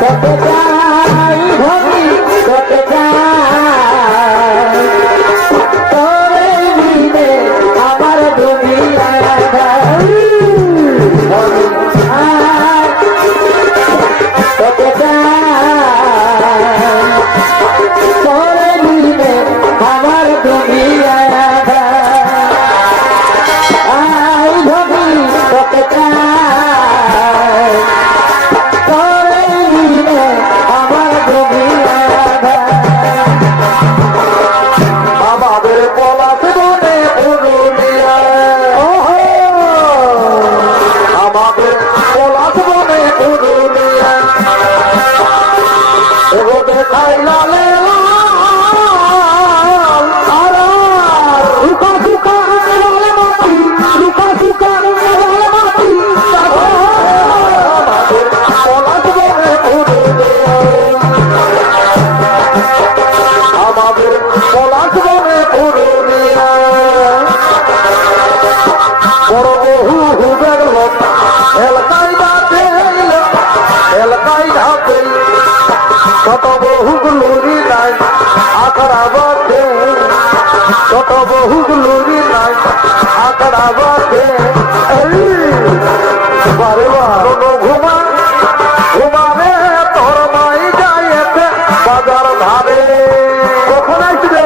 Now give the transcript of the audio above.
কত I love it. শত বহুগুলোরি নাই আখড়া বাধে। শত বহুগুলোরি নাই আখড়া বাধে। বারে বারো ঘুমা ঘুমাবে তোর মাই যাইতে বাজার ধারে। কখন আসবে